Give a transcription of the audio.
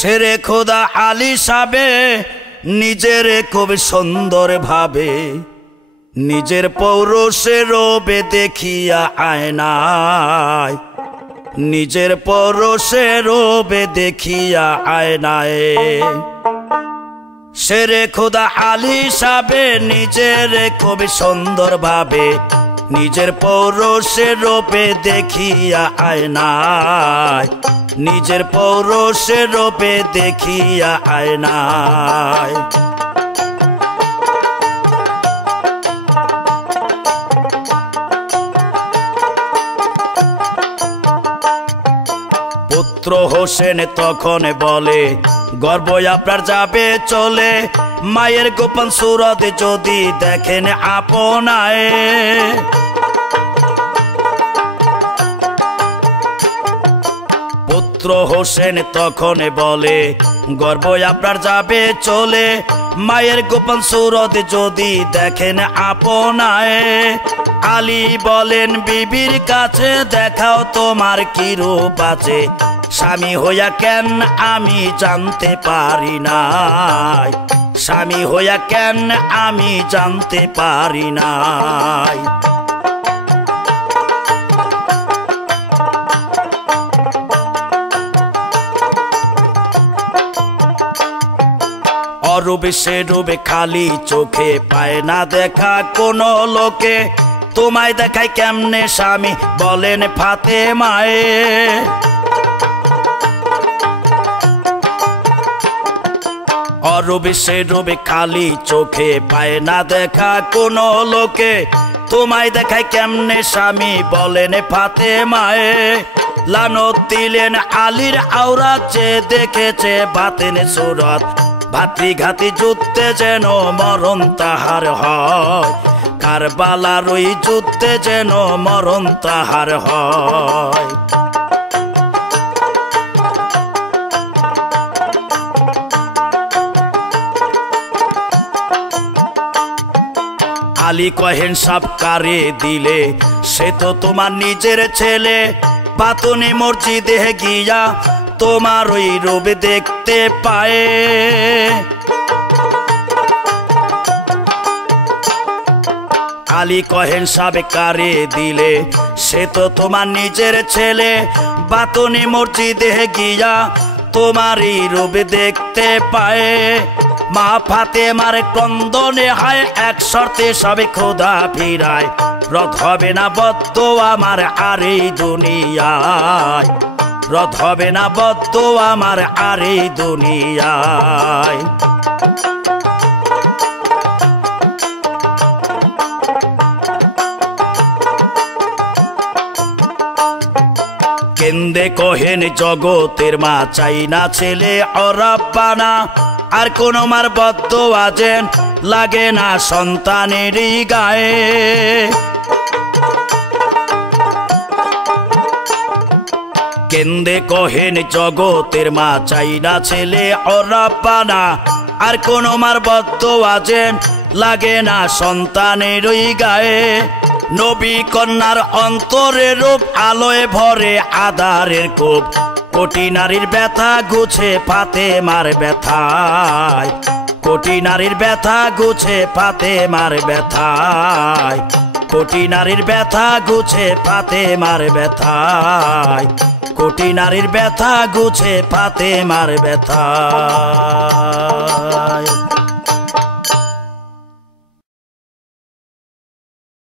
সেরে খোদা আলী সাবে নিজের খুব সুন্দর ভাবে নিজের পৌরুষে রবে দেখিয়া আয়নায় নিজের পৌরুষে রবে দেখিয়া আয়নায় সেরে খোদা আলী সাবে নিজের খুব সুন্দর ভাবে নিজের পৌরুষে রূপে দেখিয়া আয়নায় নিজের পৌরুষে রূপে দেখিয়া আয়নায় পুত্র হোসেন তখন বলে গর্ব আপনার যাবে চলে মায়ের গোপন সুরত যদি দেখেন আপনায় পুত্র হোসেন তখন বলে গর্ব আপনার যাবে চলে মায়ের গোপন সুরত যদি দেখেন আপনায় আলী বলেন বিবির কাছে দেখাও তোমার কি রূপ আছে স্বামী হইয়া কেন আমি জানতে পারি নাই স্বামী হইয়া কেন আমি জানতে পারি নাই অরূপে সে রূপে খালি চোখে পায় না দেখা কোন লোকে তোমায় দেখায় কেমনে স্বামী বলেন ফাতেমায়ে অরূপে সে রূপে খালি চোখে পায় না দেখা কোন লোকে তোমায় দেখায় কেমনে স্বামী বলেন ফাতেমায়ে লানত দিলেন আলীর আওরাত যে দেখেছে বাতেন সুরত ভাতৃঘাতী যুদ্ধে যেন মরণ তাহার হয় কারবালার ওই যুদ্ধে যেন মরণ তাহার হয় আলী কহেন সব কারে দিলে সে তো তোমার নিজের ছেলে বাতুনি মসজিদে গিয়া তোমার ওই রূপ দেখতে পায় আলী কহেন সব কারে দিলে সে তো তোমার নিজের ছেলে বাতুনি মসজিদে গিয়া তোমার এই রূপ দেখতে পায় মা ফাতেমার ক্রন্দনে হয় এক শর্তে সবে খোদা ফিরায় রদ হবে না বদ্ধ আমার আর এই দুনিয়ায় রদ হবে না বদ্ধ আমার আর এই দুনিয়ায় কেন্দে কহেন জগতের মা চাই না ছেলে অরব্বানা আর কোন মার বদ্ধ আজেন লাগে না সন্তানেরই গায়ে কেন্দে কহেন জগতের মা চাই না ছেলে অরব্বানা আর কোন মার বদ্ধ আজেন লাগে না সন্তানেরই গায়ে নবী কন্যার অন্তরে রূপ আলোয় ভরে আধারের কূপ কোটি নারীর ব্যথা গুছে ফাতেমার ব্যথায় কোটি নারীর ব্যথা গুছে ফাতেমার ব্যথায় কোটি নারীর ব্যথা গুছে ফাতেমার ব্যথায় কোটি নারীর ব্যথা গুছে ফাতেমার ব্যথায়।